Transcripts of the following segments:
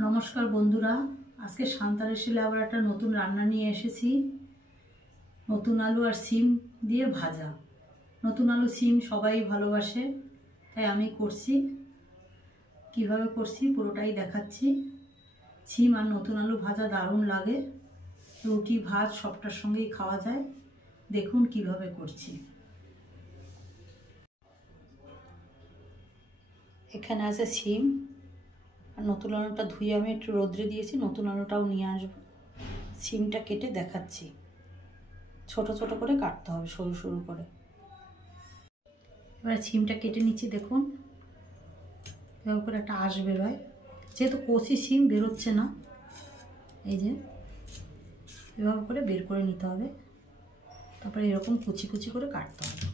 নমস্কার বন্ধুরা, আজকে সান্তারেশিলে আবার একটা নতুন রান্না নিয়ে এসেছি। নতুন আলু আর সিম দিয়ে ভাজা। নতুন আলু সিম সবাই ভালোবাসে, তাই আমি করছি। কিভাবে করছি পুরোটাই দেখাচ্ছি। সিম আর নতুন আলু ভাজা দারুণ লাগে, রুটি ভাত সবটার সঙ্গেই খাওয়া যায়। দেখুন কিভাবে করছি। এখানে আছে সিম আর নতুন আলুটা ধুয়ে আমি একটু রোদ্রে দিয়েছি। নতুন আলুটাও নিয়ে আসবো। সিমটা কেটে দেখাচ্ছি। ছোট ছোট করে কাটতে হবে, সরু সরু করে। এবার সিমটা কেটে নিচ্ছি। দেখুন এবার করে একটা আঁশ বেরোয়, যেহেতু কচি সিম বেরোচ্ছে না, এই যে এভাবে করে বের করে নিতে হবে। তারপরে এরকম কুচি কুচি করে কাটতে হবে।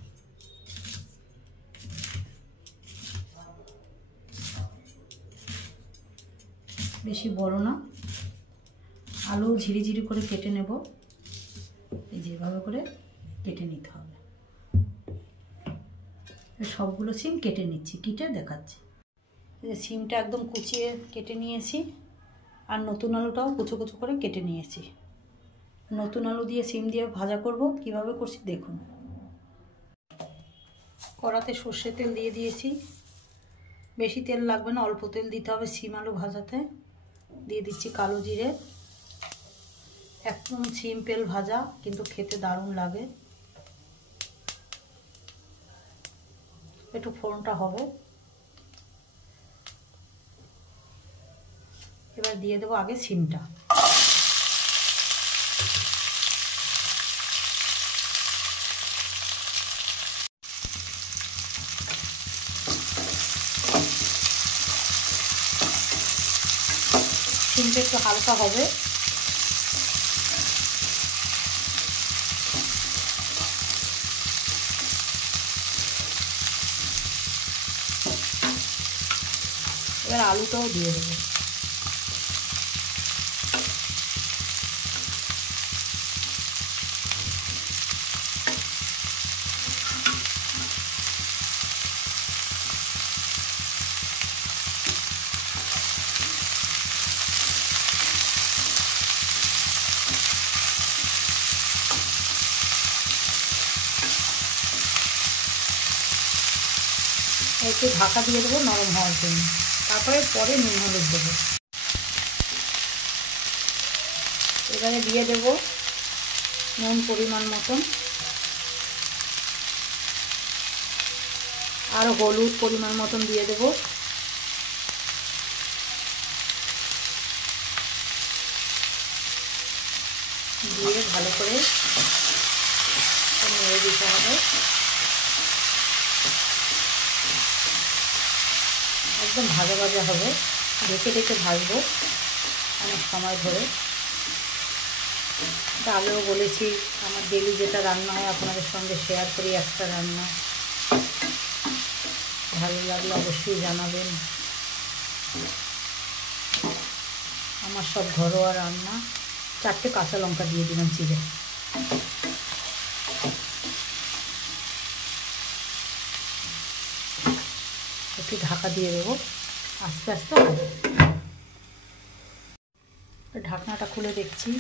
বেশি বড় না, আলু ঝিরিঝিরি করে কেটে নেব। এই যে এভাবে করে কেটে নিতে হবে। সবগুলো সিম কেটে নিচ্ছি, কেটে দেখাচ্ছি। সিমটা একদম কুচিয়ে কেটে নিয়েছি, আর নতুন আলুটাও কুচো কুচো করে কেটে নিয়েছি। নতুন আলু দিয়ে সিম দিয়ে ভাজা করব, কিভাবে করছি দেখুন। কড়াতে সর্ষে তেল দিয়ে দিয়েছি। বেশি তেল লাগবে না, অল্প তেল দিতে হবে সিম আলু ভাজাতে। দিয়ে দিচ্ছি কালো জিরে। একদম সিম্পল ভাজা, কিন্তু খেতে দারুণ লাগে। একটু ফোড়নটা হবে। এবার দিয়ে দেবো আগে সিমটা। সিমটা একটু হালকা হবে। এবার আলুটাও দিয়ে দেবো। একটু ঢাকা দিয়ে দেবো নরম হওয়ার জন্য, তারপরে পরে নুন হলুদ দেবো। এবারে দিয়ে দেব নুন পরিমাণ মতন, আর হলুদ পরিমাণ মতন দিয়ে দেব। দিয়ে ভালো করে নেড়ে দিতে হবে। একদম ভাজা ভাজা হবে, ঢেকে ঢেকে ভাজবো অনেক সময় ধরে। আগেও বলেছি, আমার ডেলি যেটা রান্না হয় আপনাদের সঙ্গে শেয়ার করি একটা রান্না। ভালো লাগলে অবশ্যই জানাবেন। আমার সব ঘরোয়া রান্না। 4টে কাঁচা লঙ্কা দিয়ে দিলাম চিড়ে। একটু ঢাকা দিয়ে দেবো, আস্তে আস্তে হবে। ঢাকনাটা খুলে দেখছি।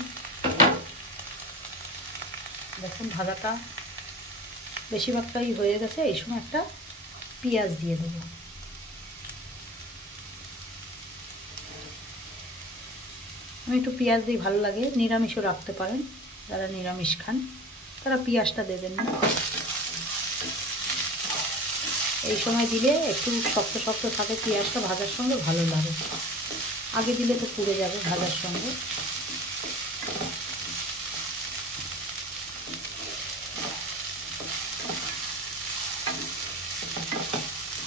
দেখুন ভাজাটা বেশিরভাগটাই হয়ে গেছে। এই সময় একটা পেঁয়াজ দিয়ে দেবো। আমি একটু পেঁয়াজ দিই, ভালো লাগে। নিরামিষও রাখতে পারেন, যারা নিরামিষ খান তারা পেঁয়াজটা দেবেন না। এই সময় দিলে একটু শক্ত শক্ত থাকে পেঁয়াজটা, ভাজার সঙ্গে ভালো লাগে। আগে দিলে তো পুড়ে যাবে ভাজার সঙ্গে।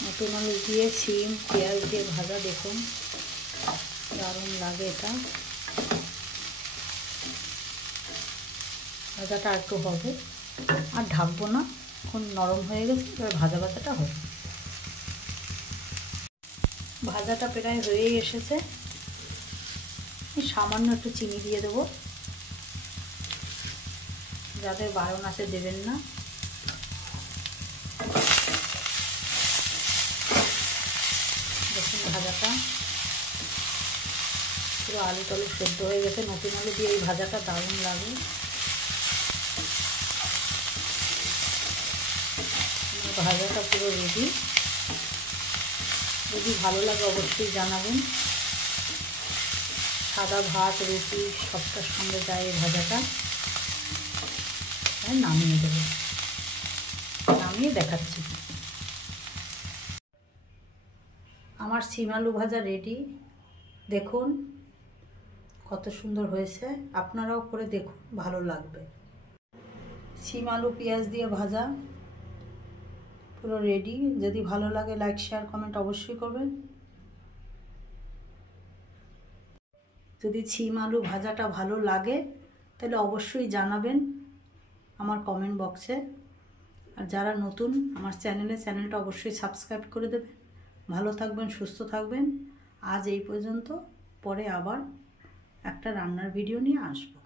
নতুন আলু দিয়ে সিম পেঁয়াজ দিয়ে ভাজা দেখুন দারুণ লাগে এটা। ভাজাটা একটু হবে, আর ঢাকবো না, এখন নরম হয়ে গেছে। এবার ভাজা ভাজাটা হবে। ভাজাটা প্রায় হয়েই এসেছে। সামান্য একটু চিনি দিয়ে দেবো, যাদের বারণ আছে দেবেন না। দেখুন ভাজাটা পুরো আলু টালু সেদ্ধ হয়ে গেছে। নতুন আলু দিয়ে এই ভাজাটা দারুণ লাগে। ভাজাটা পুরো রেডি। যদি ভালো লাগে অবশ্যই জানাবেন। সাদা ভাত, রুটি সবটার সঙ্গে যায় এই ভাজাটা। নামিয়ে দেবো, নামিয়ে দেখাচ্ছি। আমার সিম আলু ভাজা রেডি। দেখুন কত সুন্দর হয়েছে, আপনারাও করে দেখুন, ভালো লাগবে। সিম আলু পেঁয়াজ দিয়ে ভাজা পুরো রেডি। যদি ভালো লাগে লাইক শেয়ার কমেন্ট অবশ্যই করবেন। যদি সিম আলু ভাজাটা ভালো লাগে তাহলে অবশ্যই জানাবেন আমার কমেন্ট বক্সে। আর যারা নতুন আমার চ্যানেলটা অবশ্যই সাবস্ক্রাইব করে দেবেন। ভালো থাকবেন, সুস্থ থাকবেন। আজ এই পর্যন্ত, পরে আবার একটা রান্নার ভিডিও নিয়ে আসবো।